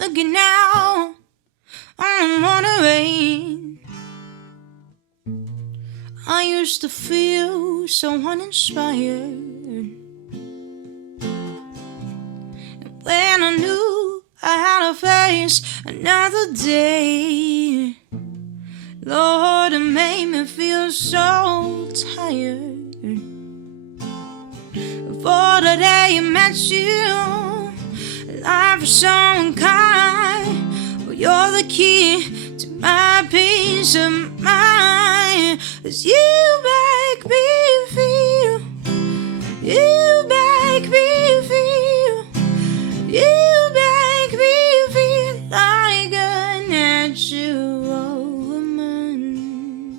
looking out on the monorail. I used to feel so uninspired, and when I knew I had to face another day, Lord, it made me feel so tired. Before the day I met you, life was so unkind. Well, you're the key to my peace of mind. 'Cause you make me feel, you make me feel, you make me feel like a natural woman.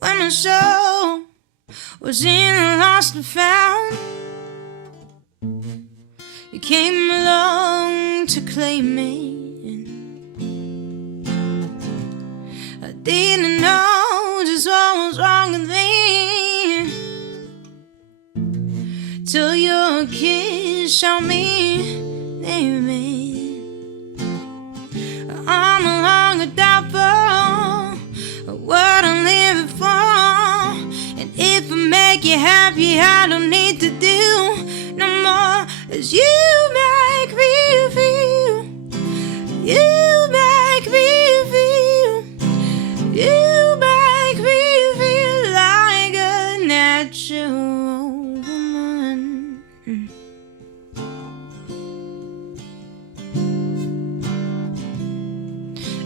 When my soul was in and lost and found, you came along to claim me. I didn't know just what was wrong with me till your kiss showed me, baby, I'm no longer doubtful of what I'm living for. And if I make you happy, I don't need to do no more. 'Cause you make me feel, you make me feel, you make me feel like a natural woman.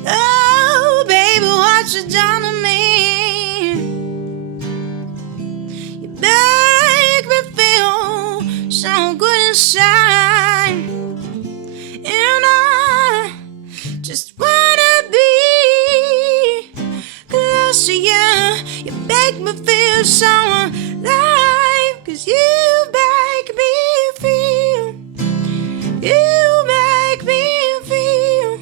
Oh, baby, what you done to me? You make me feel so good inside, and I just wanna be close to you. You make me feel so alive, 'cause you make me feel, you make me feel,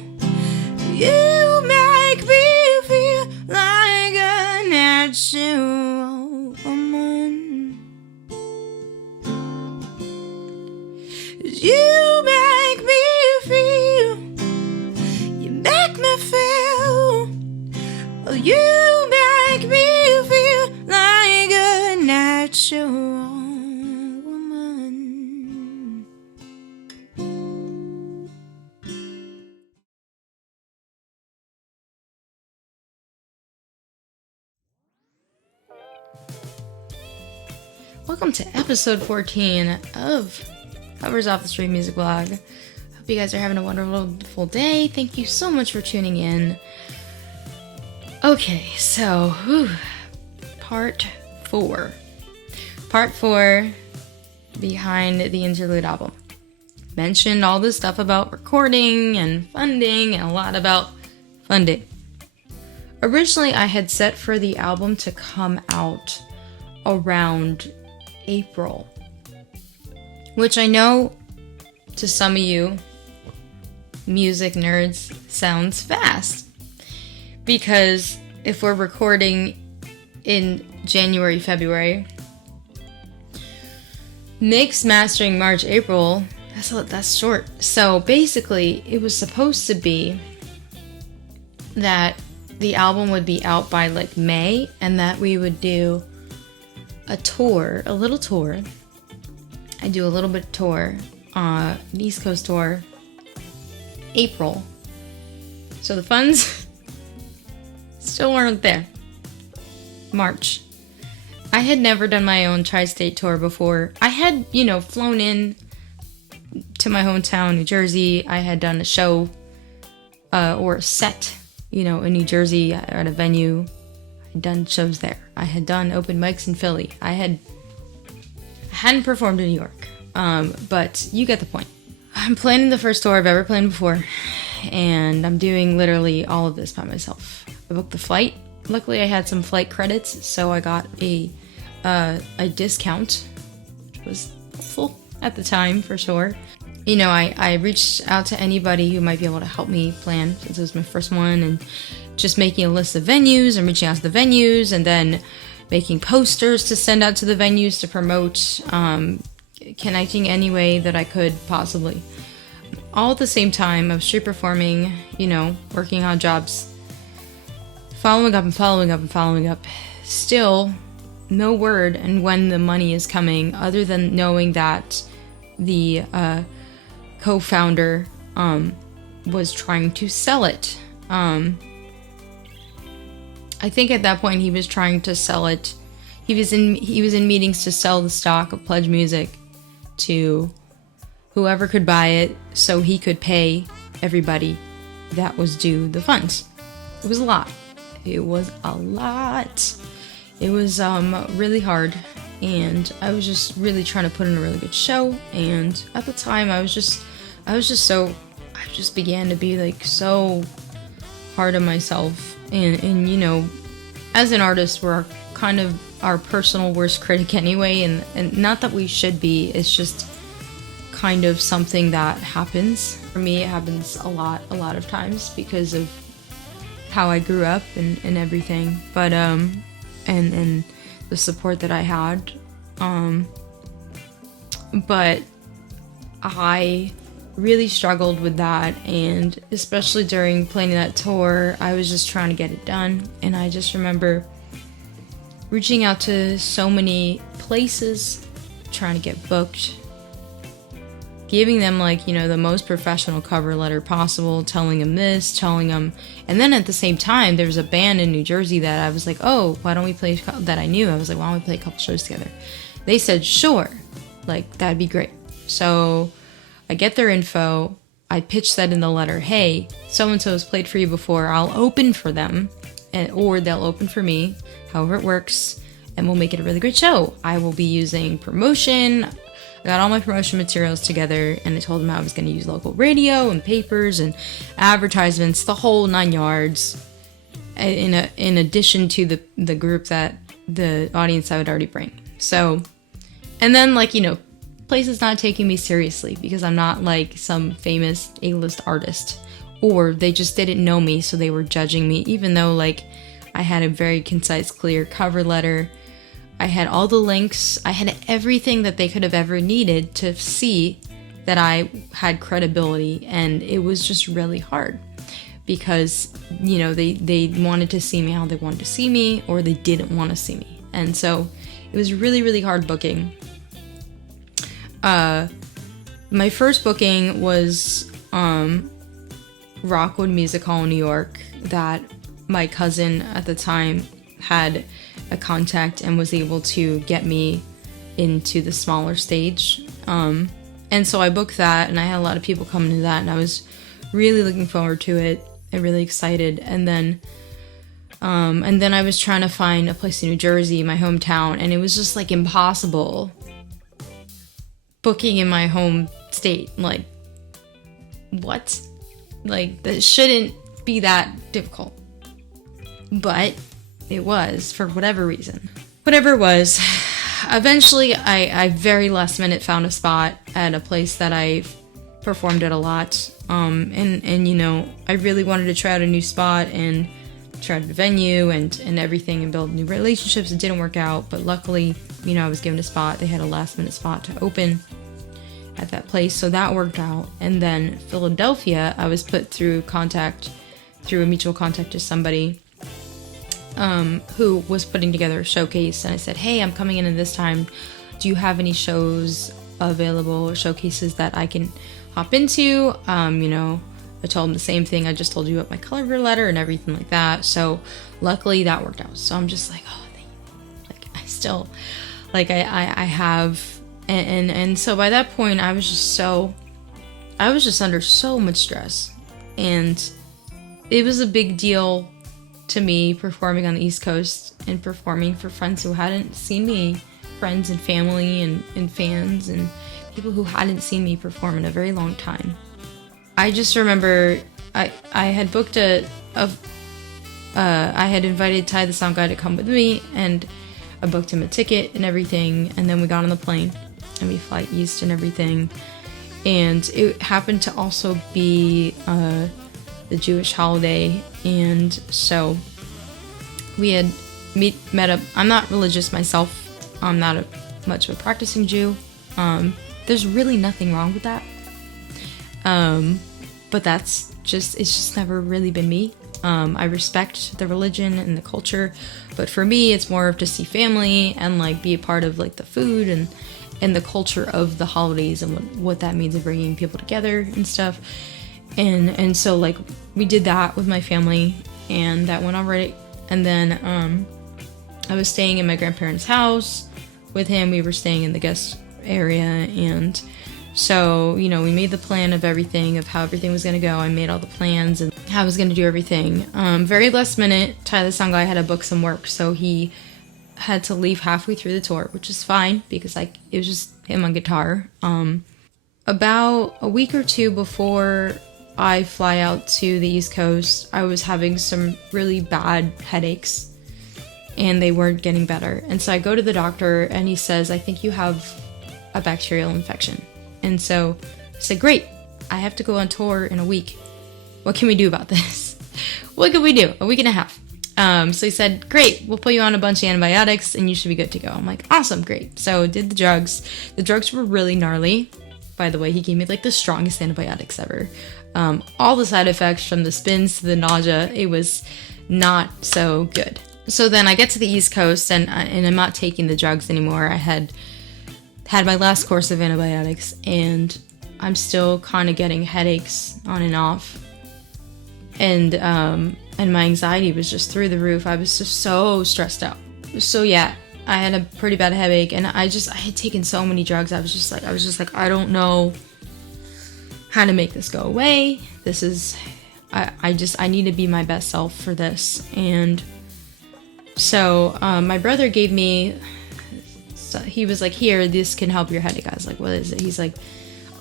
you make me feel like a natural woman. 'Cause you make me feel, you make me feel, oh, you make me feel like a natural woman. Welcome to episode 14 of Covers Off the Street Music Blog. Hope you guys are having a wonderful day. Thank you so much for tuning in. Okay, so part 4 behind the interlude album. Mentioned all this stuff about recording and funding and a lot about funding. Originally, I had set for the album to come out around April, which I know to some of you music nerds sounds fast, because if we're recording in January, February, mixed mastering March, April, that's short. So basically it was supposed to be that the album would be out by like May, and that we would do a little tour. I do a little bit of tour, an East Coast tour, April. So the funds still weren't there. March. I had never done my own tri-state tour before. I had, flown in to my hometown, New Jersey. I had done a show or a set, in New Jersey at a venue. I had done shows there. I had done open mics in Philly. I hadn't performed in New York, but you get the point. I'm planning the first tour I've ever planned before, and I'm doing literally all of this by myself. I booked the flight. Luckily, I had some flight credits, so I got a discount, which was helpful at the time for sure. I reached out to anybody who might be able to help me plan, since it was my first one, and just making a list of venues and reaching out to the venues, and then making posters to send out to the venues to promote, connecting any way that I could possibly. All at the same time, I was street performing, you know, working on jobs, following up and following up and following up. Still, no word and when the money is coming, other than knowing that the co-founder was trying to sell it. I think at that point he was trying to sell it. He was in meetings to sell the stock of Pledge Music to whoever could buy it, so he could pay everybody that was due the funds. It was a lot. It was really hard, and I was just really trying to put in a really good show. And at the time, I just began to be like so hard on myself, and you know, as an artist, we're kind of our personal worst critic anyway, and not that we should be. It's just kind of something that happens. For me, it happens a lot of times because of how I grew up and everything. But and the support that I had. But I really struggled with that, and especially during planning that tour, I was just trying to get it done. And I just remember reaching out to so many places, trying to get booked, giving them, like, you know, the most professional cover letter possible, telling them this, telling them, and then at the same time, there was a band in New Jersey that I was like, oh, why don't we play, that I knew, I was like, why don't we play a couple shows together? They said, sure, like, that'd be great. So I get their info, I pitch that in the letter, hey, so-and-so has played for you before, I'll open for them, or they'll open for me, however it works, and we'll make it a really great show. I will be using promotion. I got all my promotion materials together, and I told them I was going to use local radio and papers and advertisements, the whole 9 yards, in addition to the group that the audience I would already bring. So, and then, like, you know, places not taking me seriously because I'm not like some famous A-list artist, or they just didn't know me, so they were judging me, even though, like, I had a very concise, clear cover letter. I had all the links. I had everything that they could have ever needed to see that I had credibility, and it was just really hard because, you know, they wanted to see me how they wanted to see me, or they didn't want to see me. And so it was really, really hard booking. My first booking was Rockwood Music Hall in New York, that my cousin at the time had a contact and was able to get me into the smaller stage. And so I booked that, and I had a lot of people coming to that, and I was really looking forward to it and really excited. And then I was trying to find a place in New Jersey, my hometown, and it was just like impossible booking in my home state. Like, what? Like, that shouldn't be that difficult. But it was, for whatever reason. Whatever it was, eventually I very last minute found a spot at a place that I performed at a lot. And you know, I really wanted to try out a new spot and try out a venue and everything and build new relationships. It didn't work out, but luckily, you know, I was given a spot. They had a last minute spot to open at that place, so that worked out. And then Philadelphia, I was put through a mutual contact to somebody who was putting together a showcase, and I said, hey, I'm coming in at this time. Do you have any shows available or showcases that I can hop into? You know, I told them the same thing I just told you about my cover letter and everything like that. So luckily that worked out. So I'm just like, oh, thank you. Like, I still, like, I have, and so by that point I was just under so much stress, and it was a big deal to me performing on the East Coast and performing for friends who hadn't seen me, friends and family and fans and people who hadn't seen me perform in a very long time. I just remember I had booked I had invited Ty the sound guy to come with me, and I booked him a ticket and everything, and then we got on the plane and we fly east and everything. And it happened to also be the Jewish holiday, and so we met up. I'm not religious myself. I'm not much of a practicing Jew. There's really nothing wrong with that. But it's just never really been me. I respect the religion and the culture, but for me, it's more of to see family and like be a part of like the food and the culture of the holidays and what that means of bringing people together and stuff. And so like we did that with my family, and that went all right. And then I was staying in my grandparents' house with him. We were staying in the guest area, and so, you know, we made the plan of everything, of how everything was going to go. I made all the plans and how I was going to do everything. Very last minute, Tyler, the sound guy, had to book some work, so he had to leave halfway through the tour, which is fine because like it was just him on guitar. About a week or two before I fly out to the East Coast, I was having some really bad headaches, and they weren't getting better. And so I go to the doctor, and he says, I think you have a bacterial infection. And so I said, great, I have to go on tour in a week. What can we do about this? What can we do? A week and a half. So he said, great, we'll put you on a bunch of antibiotics and you should be good to go. I'm like, awesome, great. So did the drugs. The drugs were really gnarly. By the way, he gave me like the strongest antibiotics ever. All the side effects, from the spins to the nausea, it was not so good. So then I get to the East Coast, and I'm not taking the drugs anymore. I had my last course of antibiotics, and I'm still kind of getting headaches on and off. And my anxiety was just through the roof. I was just so stressed out. So yeah, I had a pretty bad headache, and I had taken so many drugs. I was just like, I don't know how to make this go away. This is, I need to be my best self for this. And so my brother gave me, he was like, here, this can help your headache. I was like, what is it? He's like,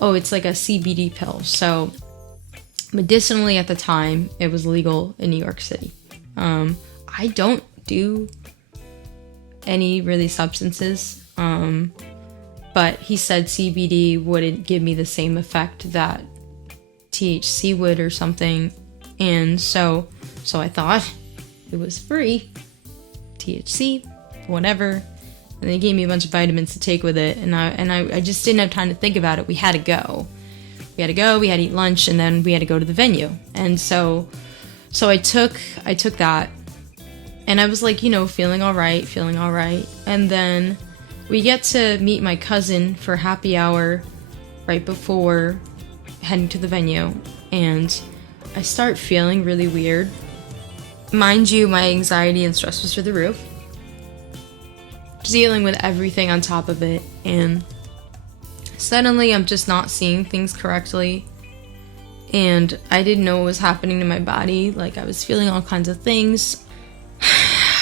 oh, it's like a CBD pill. So medicinally at the time, it was legal in New York City. I don't do any really substances, but he said CBD wouldn't give me the same effect that THC would or something. And so I thought it was free, THC, whatever. And they gave me a bunch of vitamins to take with it, and I just didn't have time to think about it. We had to go, we had to eat lunch, and then we had to go to the venue. And so I took that, and I was like, you know, feeling all right. And then we get to meet my cousin for happy hour right before heading to the venue, and I start feeling really weird. Mind you, my anxiety and stress was through the roof, dealing with everything on top of it, and suddenly I'm just not seeing things correctly, and I didn't know what was happening to my body. Like, I was feeling all kinds of things.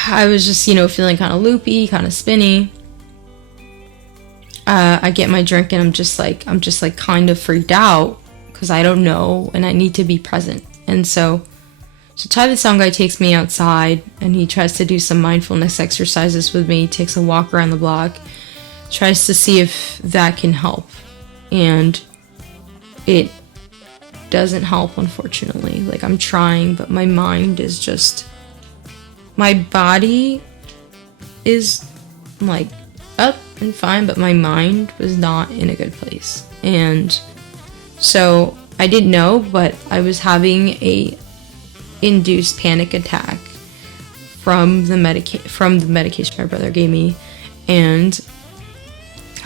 I was just, you know, feeling kind of loopy, kind of spinny. I get my drink, and I'm just like kind of freaked out because I don't know, and I need to be present. And so Ty, the sound guy, takes me outside, and he tries to do some mindfulness exercises with me. He takes a walk around the block, tries to see if that can help, and it doesn't help, unfortunately. Like, I'm trying, but my mind is just, my body is like up and fine, but my mind was not in a good place. And so I didn't know, but I was having a induced panic attack from the medication my brother gave me. And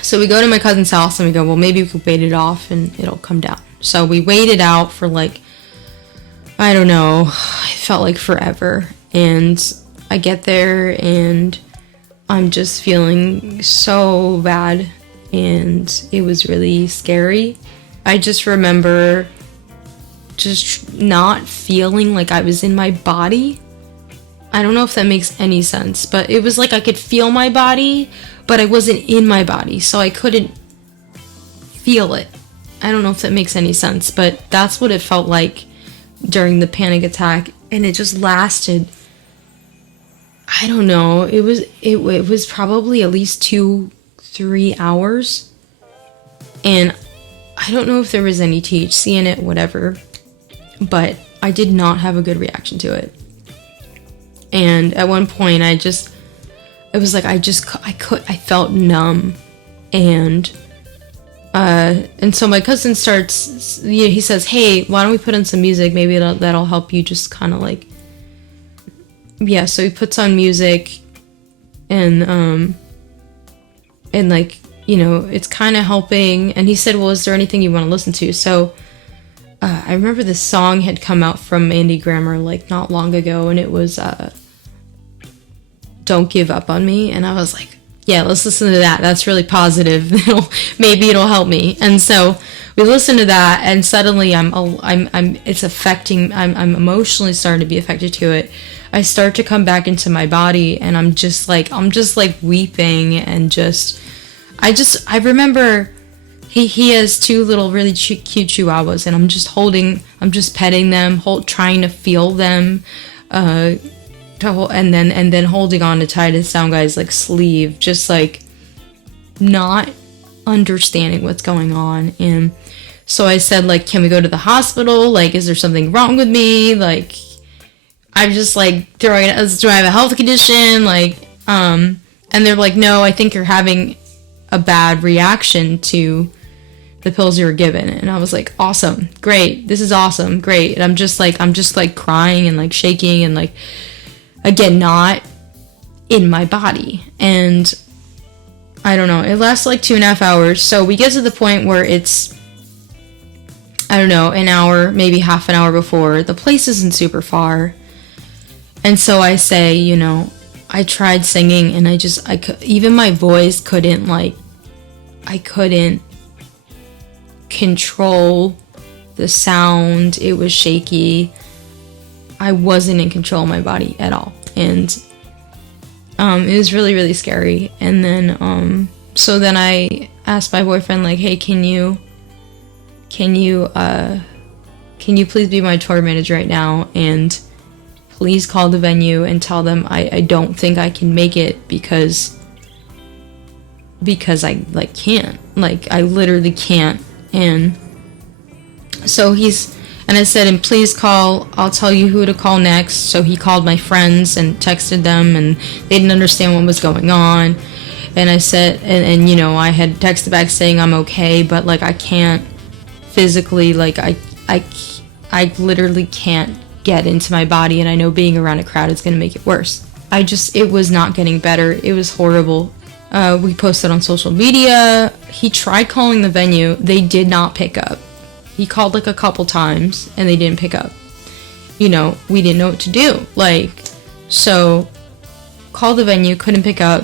so we go to my cousin's house, and we go, well, maybe we could wait it off and it'll come down. So we waited out for like, I don't know, it felt like forever. And I get there, and I'm just feeling so bad, and it was really scary. I just remember just not feeling like I was in my body. I don't know if that makes any sense, but it was like I could feel my body, but I wasn't in my body, so I couldn't feel it. I don't know if that makes any sense, but that's what it felt like during the panic attack, and it just lasted, I don't know, it was probably at least 2-3 hours, and I don't know if there was any THC in it, whatever, but I did not have a good reaction to it. And at one point, I just it was like I felt numb. And so my cousin starts, he says, hey, why don't we put on some music? Maybe that'll help you just kind of like, yeah. So he puts on music, and like, you know, it's kind of helping. And he said, well, is there anything you want to listen to? So I remember this song had come out from Andy Grammer like not long ago, and it was Don't Give Up on Me. And I was like, yeah, let's listen to that. That's really positive. Maybe it'll help me. And so we listened to that, and suddenly it's affecting, I'm emotionally starting to be affected to it. I start to come back into my body, and I'm just like weeping, and I remember he has 2 little really cute chihuahuas, and I'm just petting them, trying to feel them, and then holding on to Titus Sound Guy's like sleeve, just like not understanding what's going on. And so I said, like, can we go to the hospital? Like, is there something wrong with me? Like, I'm just like do I have a health condition? Like, and they're like, no, I think you're having a bad reaction to the pills you were given. And I was like, awesome, great, this is awesome, great. And I'm just like crying and like shaking and like, again, not in my body. And I don't know, it lasts like 2.5 hours. So we get to the point where it's, I don't know, an hour, maybe half an hour before. The place isn't super far. And so I say, you know, I tried singing, and even my voice couldn't, like, I couldn't control the sound. It was shaky. I wasn't in control of my body at all. And it was really, really scary. And then so then I asked my boyfriend, like, hey, can you please be my tour manager right now, and please call the venue and tell them I don't think I can make it because I like can't, like I literally can't. And so and I said, and please call, I'll tell you who to call next. So he called my friends and texted them, and they didn't understand what was going on. And I said, and you know, I had texted back saying I'm okay, but like I can't physically, like I literally can't get into my body, and I know being around a crowd is going to make it worse. It was not getting better. It was horrible. We posted on social media. He tried calling the venue. They did not pick up. He called like a couple times, and they didn't pick up. You know, we didn't know what to do. Like, so called the venue, couldn't pick up.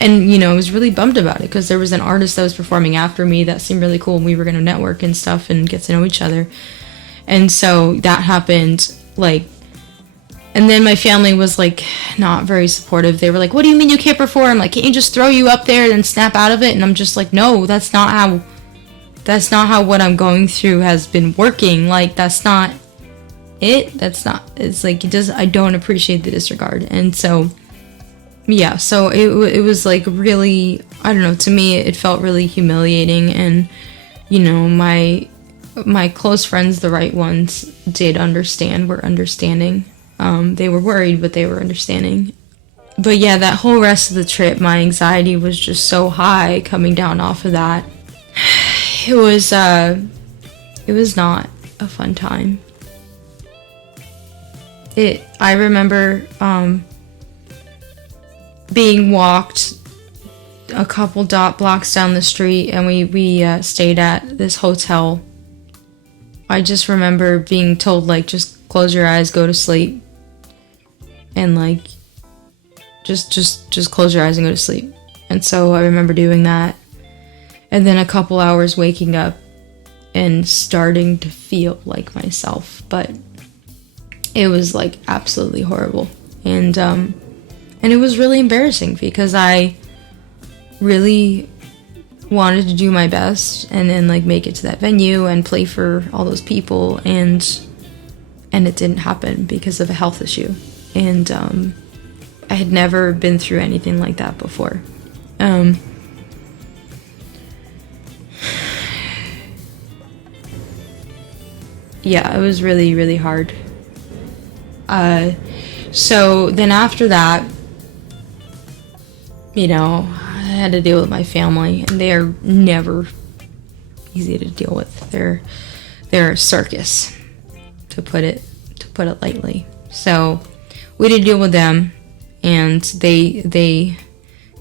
And, you know, I was really bummed about it, because there was an artist that was performing after me that seemed really cool, and we were going to network and stuff and get to know each other. And so that happened, like, and then my family was, like, not very supportive. They were like, what do you mean you can't perform? Like, can't you just throw you up there and snap out of it? And I'm just like, no, that's not how what I'm going through has been working. Like, that's not it. It's like, I don't appreciate the disregard. And so, yeah, so it was, like, really, I don't know, to me, it felt really humiliating. And, you know, my close friends, the right ones, did understand, were understanding. They were worried, but they were understanding. But yeah, that whole rest of the trip, my anxiety was just so high coming down off of that. It was not a fun time. I remember, being walked a couple blocks down the street, and we stayed at this hotel. I just remember being told, like, just close your eyes, go to sleep. And, like, just close your eyes and go to sleep. And so I remember doing that. And then a couple hours waking up and starting to feel like myself. But it was, like, absolutely horrible. And it was really embarrassing, because I really wanted to do my best and then, like, make it to that venue and play for all those people, and it didn't happen because of a health issue. And I had never been through anything like that before. Yeah, it was really, really hard. So then after that, you know, I had to deal with my family, and they are never easy to deal with. They're a circus, to put it lightly. So we had to deal with them, and they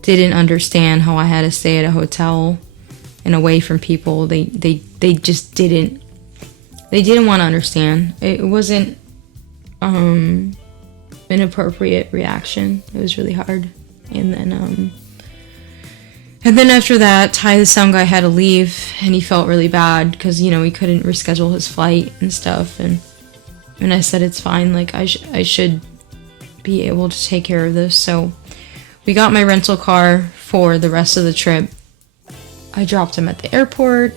didn't understand how I had to stay at a hotel and away from people. They just didn't want to understand. It wasn't an appropriate reaction. It was really hard. And then after that, Ty, the sound guy, had to leave, and he felt really bad because, you know, he couldn't reschedule his flight and stuff. And I said, it's fine. Like, I should be able to take care of this. So we got my rental car for the rest of the trip. I dropped him at the airport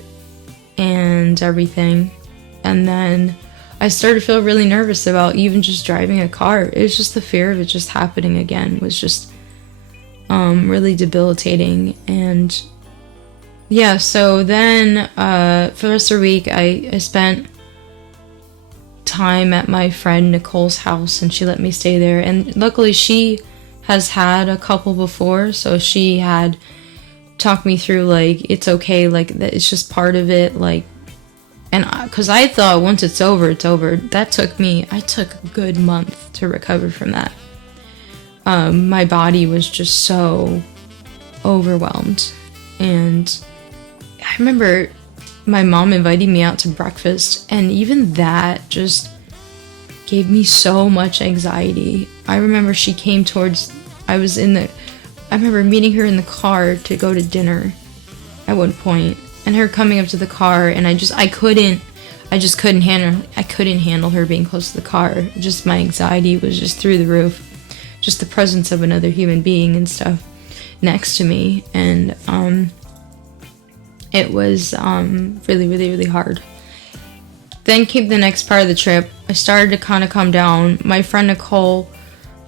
and everything. And then I started to feel really nervous about even just driving a car. It was just the fear of it just happening again was just really debilitating. And yeah, so then for the rest of the week, I spent time at my friend Nicole's house, and she let me stay there. And luckily she has had a couple before, so she had talked me through, like, it's okay, like, that it's just part of it, like, and because I thought once it's over, it's over. I took a good month to recover from that. My body was just so overwhelmed. And I remember my mom inviting me out to breakfast, and even that just gave me so much anxiety. I remember she came towards, I remember meeting her in the car to go to dinner at one point, and her coming up to the car, and I couldn't handle her being close to the car. Just my anxiety was just through the roof. Just the presence of another human being and stuff next to me, and it was really, really, really hard. Then came the next part of the trip. I started to kind of calm down. My friend Nicole,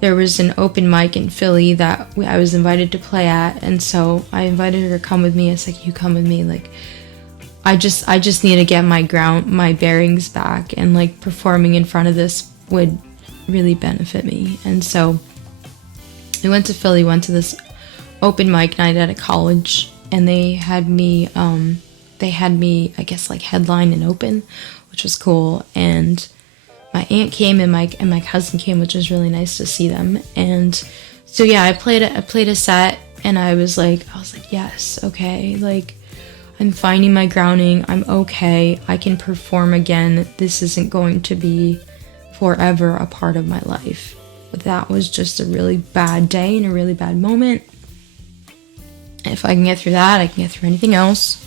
there was an open mic in Philly that I was invited to play at, and so I invited her to come with me. It's like, you come with me, like, I just need to get my bearings back, and like performing in front of this would really benefit me. And so we went to Philly, went to this open mic night at a college, and they had me, I guess, like, headline and open, which was cool. And my aunt came, and my cousin came, which was really nice to see them. And so yeah, I played a set, and I was like, yes, okay, like, I'm finding my grounding. I'm okay. I can perform again. This isn't going to be forever a part of my life. But that was just a really bad day and a really bad moment. If I can get through that, I can get through anything else.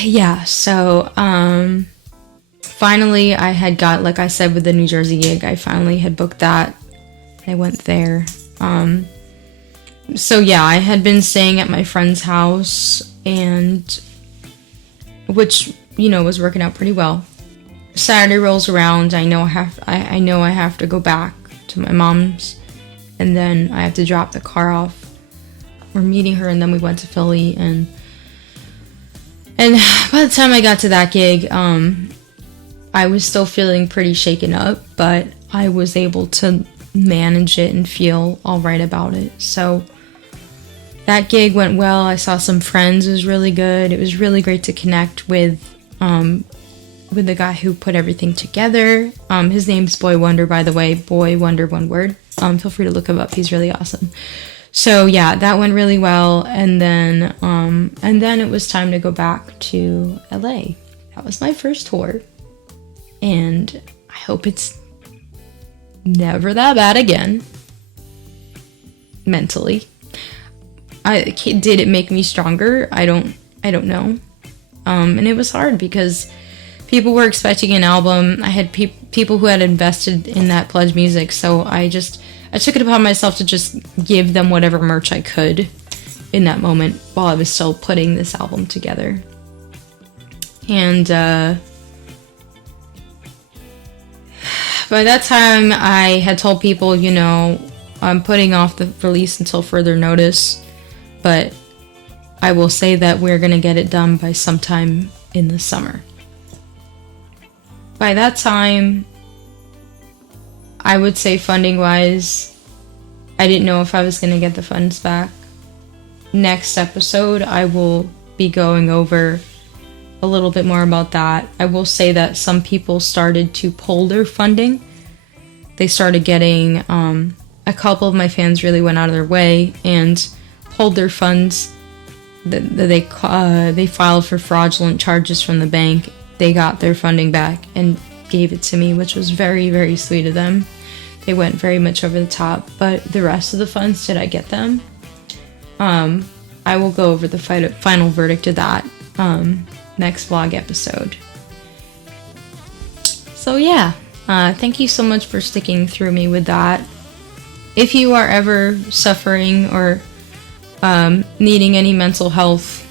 Yeah, so finally I had got, like I said, with the New Jersey gig, I finally had booked that. I went there. So yeah, I had been staying at my friend's house, and which, you know, was working out pretty well. Saturday rolls around. I know I have to go back to my mom's, and then I have to drop the car off. We're meeting her, and then we went to Philly, and by the time I got to that gig, I was still feeling pretty shaken up, but I was able to manage it and feel all right about it. So that gig went well. I saw some friends. It was really good. It was really great to connect with the guy who put everything together. His name's Boy Wonder, by the way. Boy Wonder, one word. Feel free to look him up. He's really awesome. So yeah, that went really well. And then it was time to go back to LA. That was my first tour, and I hope it's never that bad again. Mentally, did it make me stronger? I don't know. And it was hard because people were expecting an album. I had people who had invested in that Pledge music, so I took it upon myself to just give them whatever merch I could in that moment while I was still putting this album together. And by that time, I had told people, you know, I'm putting off the release until further notice, but I will say that we're going to get it done by sometime in the summer. By that time, I would say funding-wise, I didn't know if I was going to get the funds back. Next episode, I will be going over a little bit more about that. I will say that some people started to pull their funding. They started getting, a couple of my fans really went out of their way and pulled their funds. They filed for fraudulent charges from the bank. They got their funding back and gave it to me, which was very, very sweet of them. They went very much over the top, but the rest of the funds, did I get them? I will go over the final verdict of that next vlog episode. So yeah, thank you so much for sticking through me with that. If you are ever suffering or needing any mental health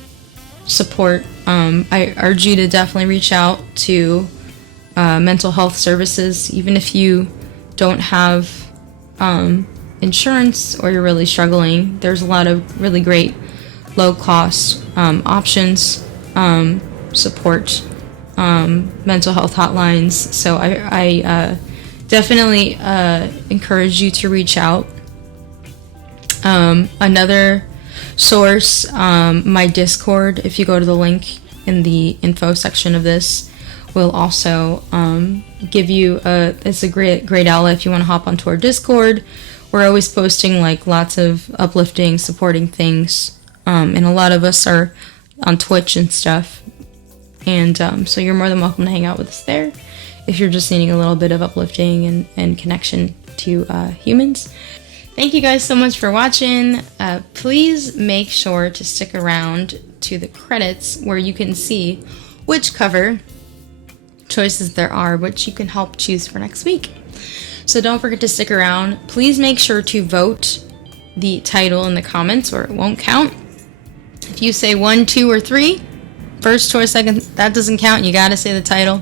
support, I urge you to definitely reach out to mental health services, even if you don't have insurance or you're really struggling. There's a lot of really great low-cost options, support, mental health hotlines. So I definitely encourage you to reach out. Another source, my Discord, if you go to the link in the info section of this, will also give you it's a great outlet if you want to hop onto our Discord. We're always posting like lots of uplifting, supporting things, and a lot of us are on Twitch and stuff, and so you're more than welcome to hang out with us there if you're just needing a little bit of uplifting and connection to humans. Thank you guys so much for watching. Please make sure to stick around to the credits where you can see which cover choices there are, which you can help choose for next week. So don't forget to stick around. Please make sure to vote the title in the comments or it won't count. If you say 1, 2, or 3, first choice, second, that doesn't count. You gotta say the title.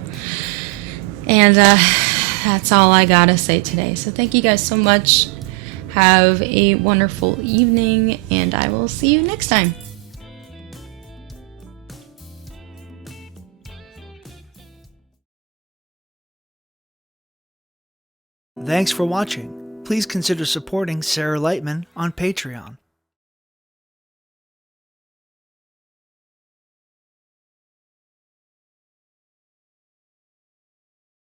And that's all I gotta say today. So thank you guys so much. Have a wonderful evening, and I will see you next time. Thanks for watching. Please consider supporting Sarah Lightman on Patreon.